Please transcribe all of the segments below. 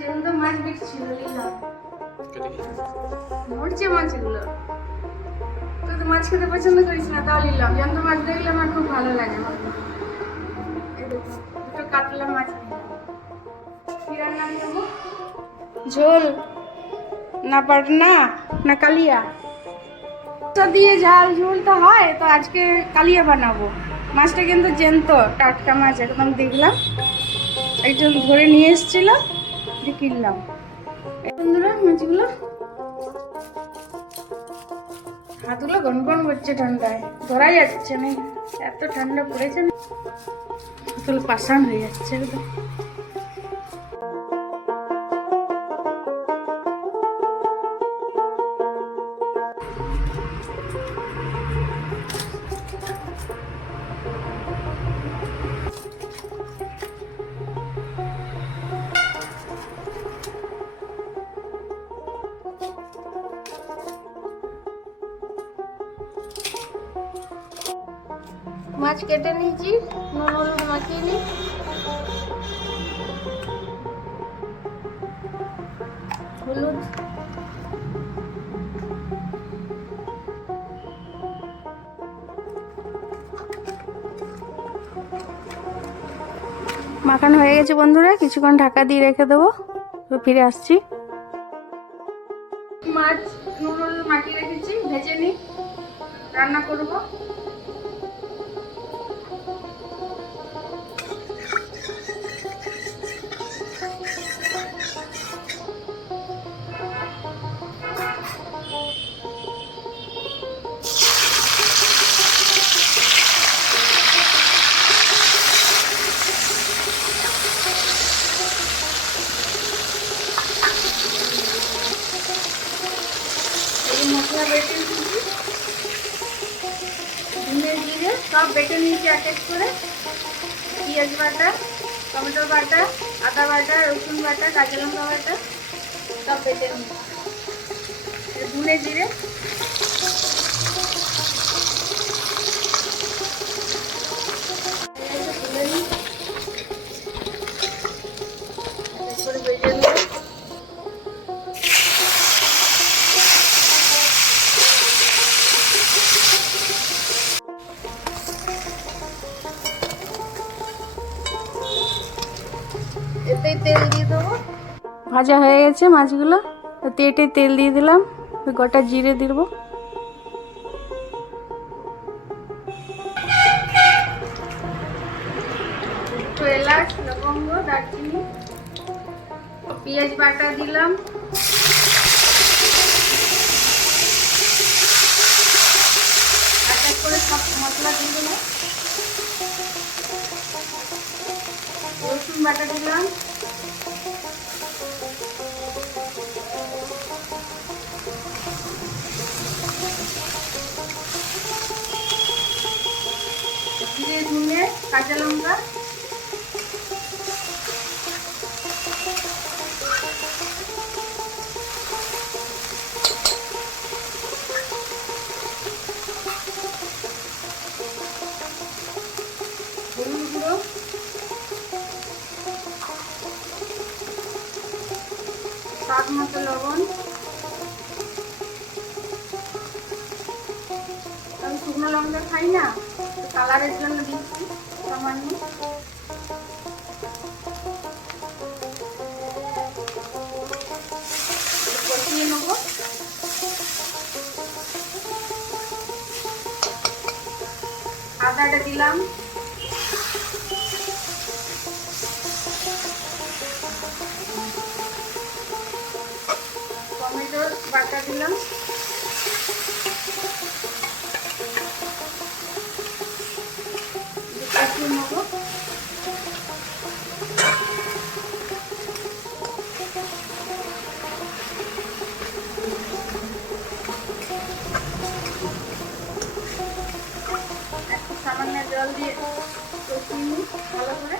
জ্যান্ত মাছ বিক্রি নিলাম, মরছে মাছগুলো। তুই তো মাছ খেতে পছন্দ করিস না, তাও নিলাম। জ্যান্ত মাছ দেখলে আমার খুব ভালো লাগে। এই দেখো, দুটো কাতলা মাছ নিলাম। কি রান্না করবো? ঝোল না পাটনা না কালিয়া দিয়ে ঝাল ঝোল তো হয়, তো আজকে কালিয়া বানাবো। মাছটা কিন্তু জ্যান্ত টাটকা মাছ, একদম দেখলাম একজন ধরে নিয়ে এসেছিল, দিয়ে কিনলাম। বন্ধুরা মাছগুলো, হাতগুলো গনগন করছে ঠান্ডায়, ধরা যাচ্ছে না, এত ঠান্ডা পড়েছে না, হাতগুলো পাষাণ হয়ে যাচ্ছে একদম। মাছ কেটে নিয়েছি, নুন হলুদ মাখিয়ে নিই। হলুদ, মাখানো হয়ে গেছে বন্ধুরা, কিছুক্ষণ ঢাকা দিয়ে রেখে দেবো, ফিরে আসছি। মাছ নুন হলুদ মাখিয়ে রেখেছি, ভেজে নিই, রান্না করবো। মশলা বেটে নিয়েছি, ধনে জিরে সব বেটে নিয়েছি এক এক করে। পেঁয়াজ বাটা, টমেটো বাটা, আদা বাটা, রসুন বাটা, কাঁচা লঙ্কা বাটা সব বেটে নিয়েছি। ধনে জিরে, তুলে নিই, করে বেটে নিই। এতেই তেল দিয়ে দেবো। ভাজা হয়ে গেছে মাছগুলো, এতে তেল দিয়ে দিলাম, গোটা জিরে দিব, একটু এলাচ, লবঙ্গ, দারচিনি, পেঁয়াজ বাটা দিলাম, এক এক করে সব মশলা দিয়ে দিলাম। রসুন বাটা দিলাম, জিরে, ধনে, কাঁচা লঙ্কা, হলুদ গুঁড়ো, স্বাদ মতো লবণ। আমি শুকনো লঙ্কা খাই না, কালারের জন্য দিচ্ছি সামান্য। কষিয়ে নেব। আদাটা দিলাম, টমেটো বাটা দিলাম, কষিয়ে নেব। একটু সামান্য জল দিয়ে কষিয়ে নিই ভালো করে।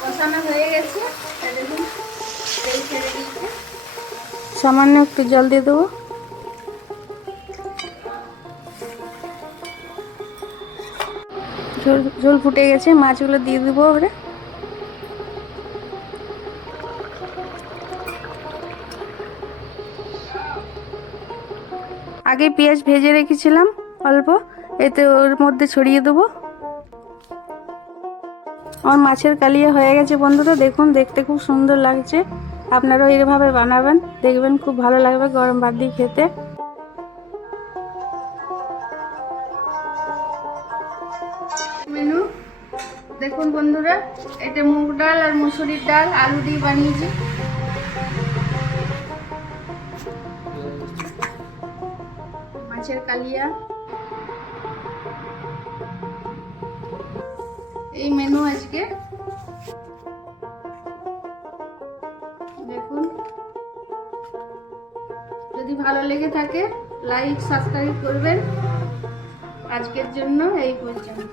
কষানো হয়ে গেছে, দেখুন তেল ছেড়ে দিচ্ছে। সামান্য একটু জল দিয়ে দেবো। ঝোল ফুটে গেছে, মাছগুলো দিয়ে দেবো এবারে। আগে পেঁয়াজ ভেজে রেখেছিলাম অল্প, এতে ওর মধ্যে ছড়িয়ে দেবো। আমার মাছের কালিয়া হয়ে গেছে বন্ধুরা, দেখুন দেখতে খুব সুন্দর লাগছে। আপনারাও এইভাবে বানাবেন, দেখবেন খুব ভালো লাগবে গরম ভাত দিয়ে খেতে। মেনু দেখুন বন্ধুরা, এটা মুগ ডাল আর মুসুরির ডাল আলু দিয়ে বানিয়েছি। মাছের কালিয়া, এই মেনু আজকে। দেখুন, যদি ভালো লেগে থাকে লাইক সাবস্ক্রাইব করবেন। আজকের জন্য এই পর্যন্ত।